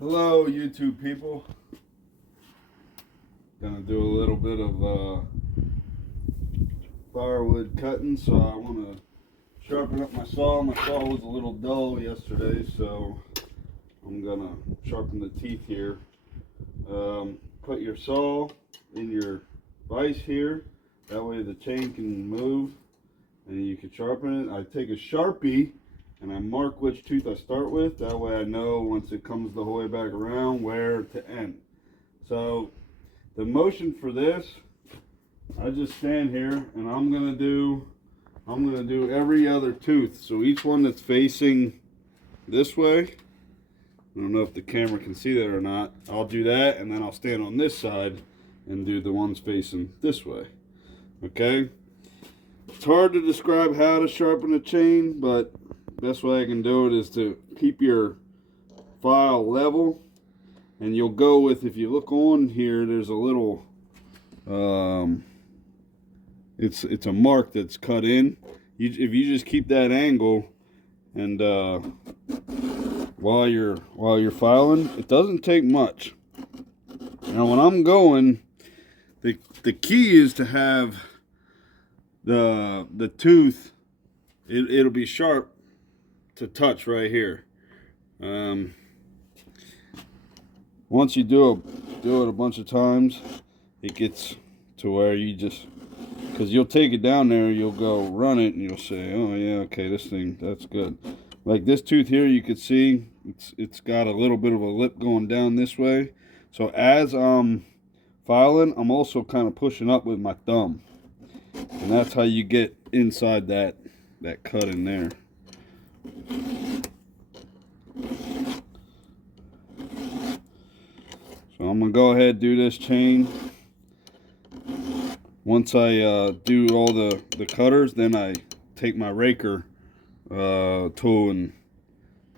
Hello YouTube people. Gonna do a little bit of firewood cutting, so I want to sharpen up my saw. My saw was a little dull yesterday, so I'm gonna sharpen the teeth here. Put your saw in your vise here, that way the chain can move and you can sharpen it. I take a Sharpie and I mark which tooth I start with. That way I know once it comes the whole way back around where to end. So the motion for this, I just stand here and I'm gonna do every other tooth. So each one that's facing this way, I don't know if the camera can see that or not, I'll do that, and then I'll stand on this side and do the ones facing this way. Okay? It's hard to describe how to sharpen a chain, but best way I can do it is to keep your file level, and you'll go with, if you look on here, there's a little it's a mark that's cut in. If you just keep that angle and while you're filing, it doesn't take much. Now when I'm going, the key is to have the tooth, it'll be sharp to touch right here. Once you do it a bunch of times, it gets to where you just, because you'll take it down there, you'll go run it and you'll say, oh yeah, okay, this thing, that's good. Like this tooth here, you can see it's got a little bit of a lip going down this way. So as I'm filing, I'm also kind of pushing up with my thumb, and that's how you get inside that cut in there. So I'm gonna go ahead and do this chain. Once I do all the cutters, then I take my raker tool, and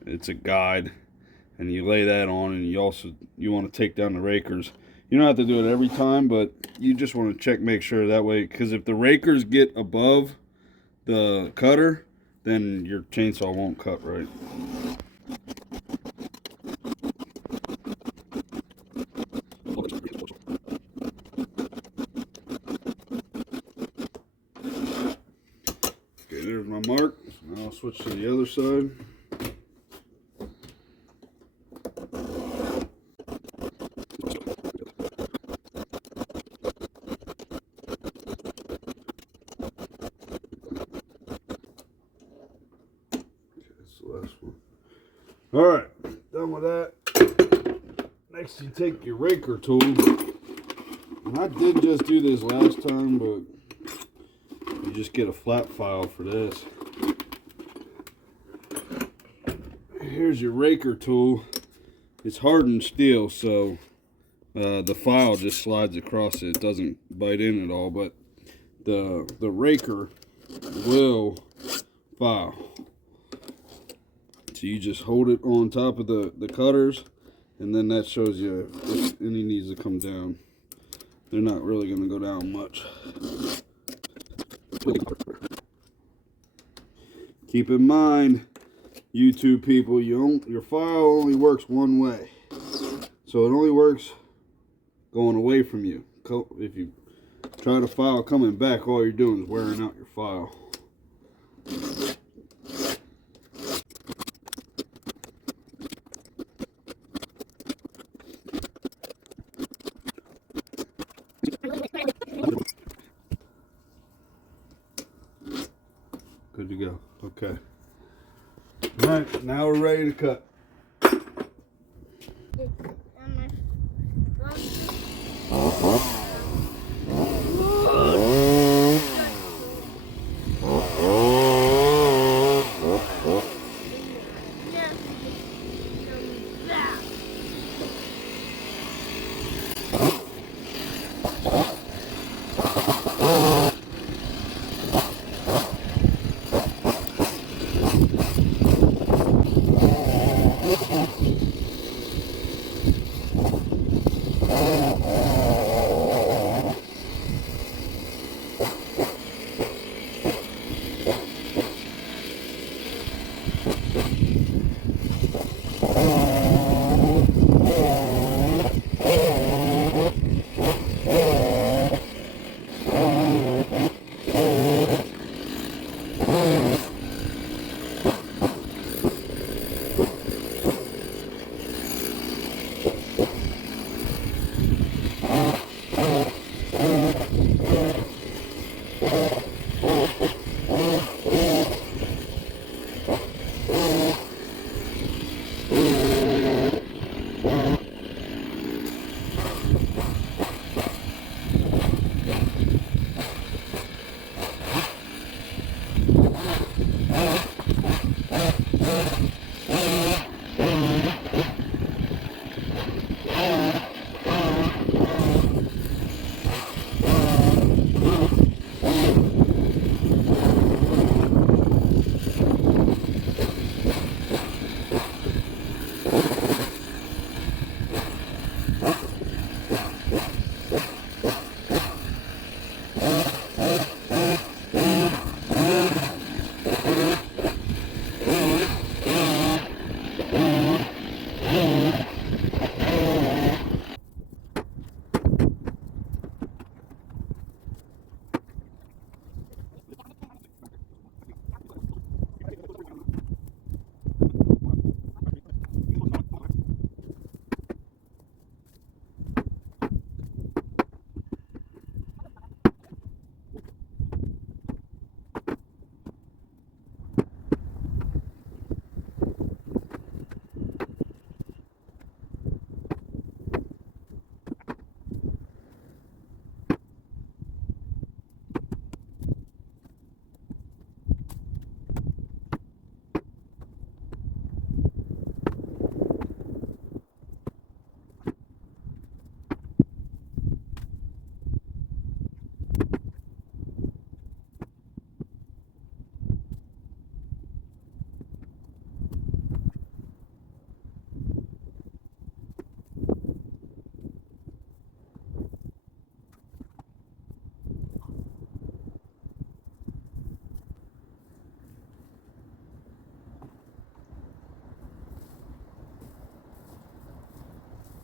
it's a guide, and you lay that on, and you want to take down the rakers. You don't have to do it every time, but you just want to check, make sure that way, because if the rakers get above the cutter, then your chainsaw won't cut right. Okay, there's my mark. Now I'll switch to the other side. Alright, done with that. Next, you take your raker tool. And I did just do this last time, but you just get a flat file for this. Here's your raker tool. It's hardened steel, so the file just slides across it. It doesn't bite in at all, but the raker will file. So you just hold it on top of the cutters, and then that shows you if any needs to come down. They're not really going to go down much. Keep in mind, YouTube people, your file only works one way. So it only works going away from you. If you try to file coming back, all you're doing is wearing out your file. Good to go. Okay. All right, now we're ready to cut.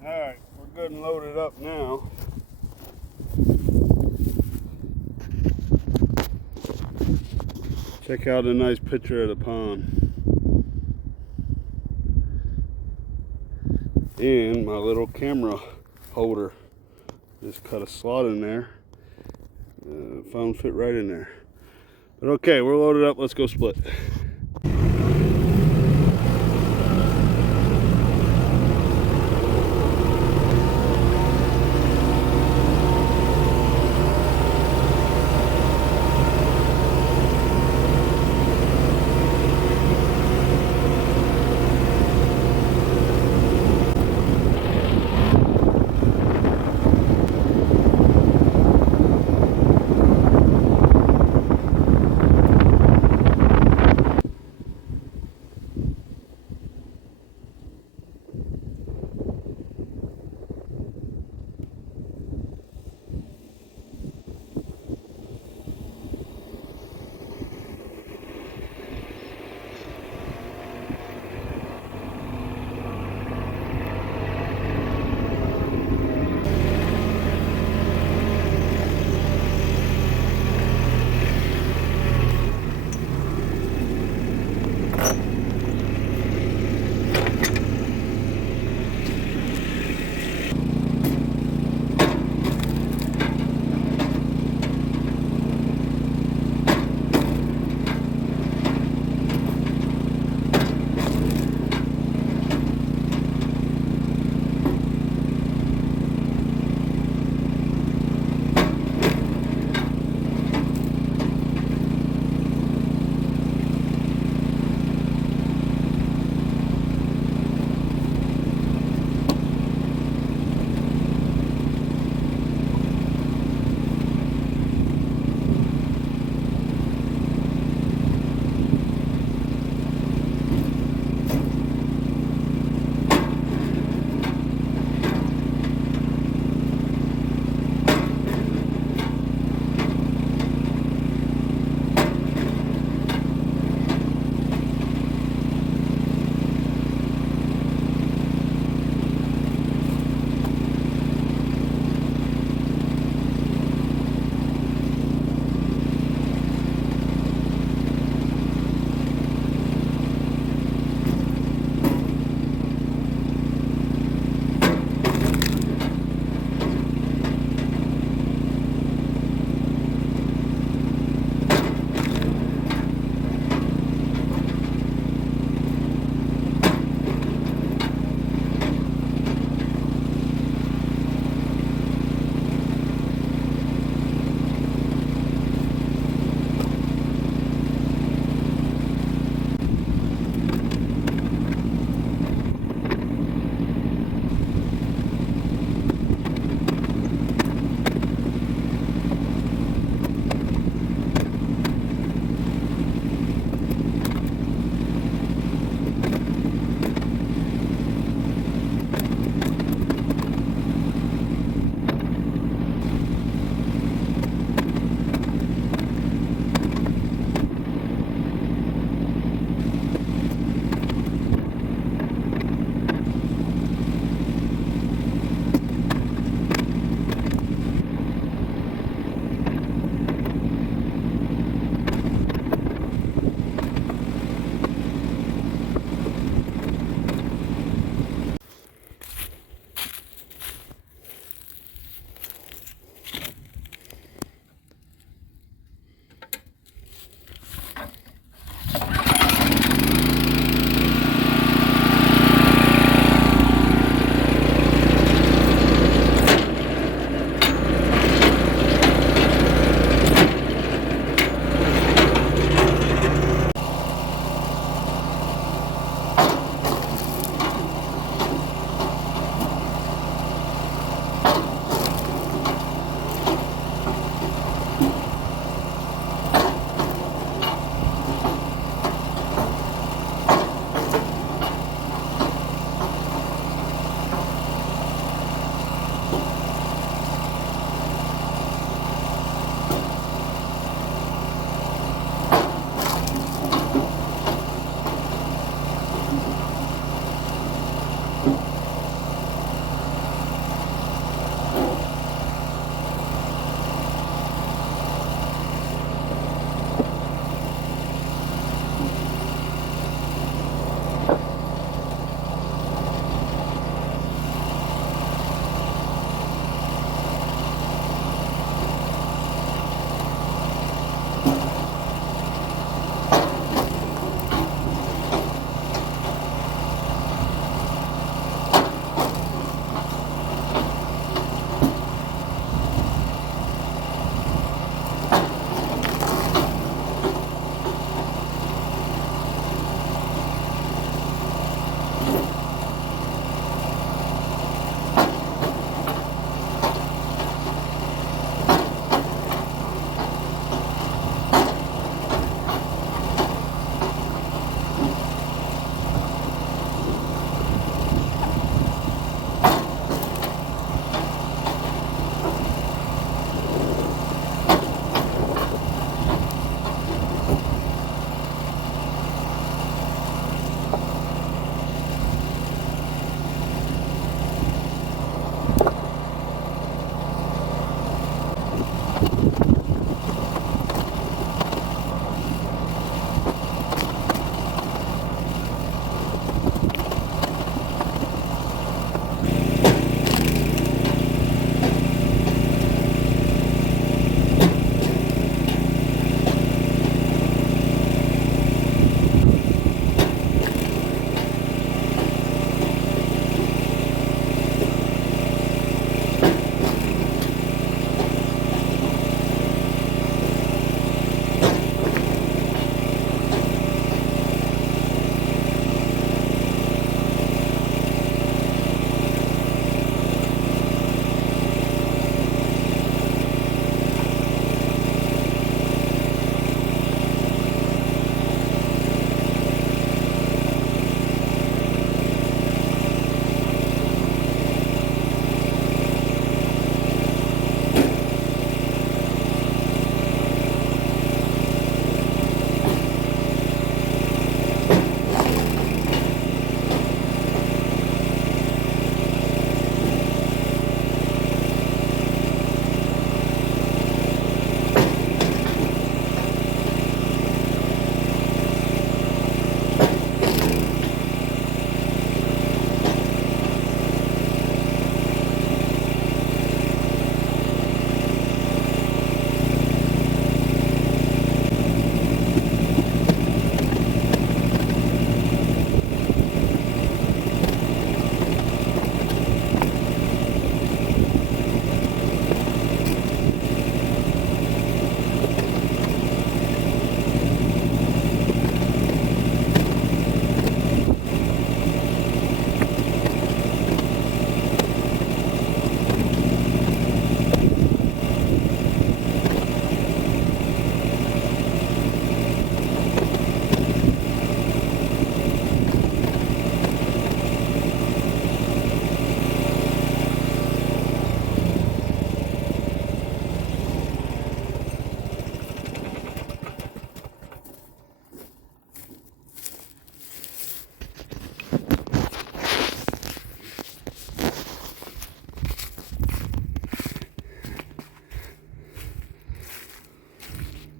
Alright, we're good and loaded up now. Check out a nice picture of the pond. And my little camera holder. Just cut a slot in there. Phone fit right in there. But okay, we're loaded up. Let's go split.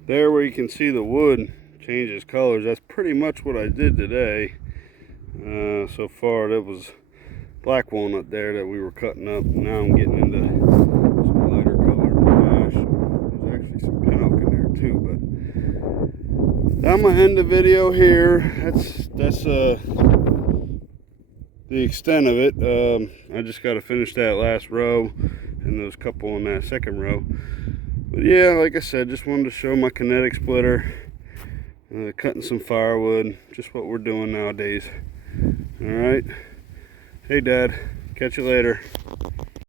There where you can see the wood changes colors, that's pretty much what I did today. So far that was black walnut there that we were cutting up. Now I'm getting into some lighter colored ash. There's actually some pin oak in there too, but I'm gonna end the video here. That's the extent of it. I just got to finish that last row and those couple in that second row. But yeah, like I said, just wanted to show my Kinetic splitter, cutting some firewood, just what we're doing nowadays. All right. Hey Dad, catch you later.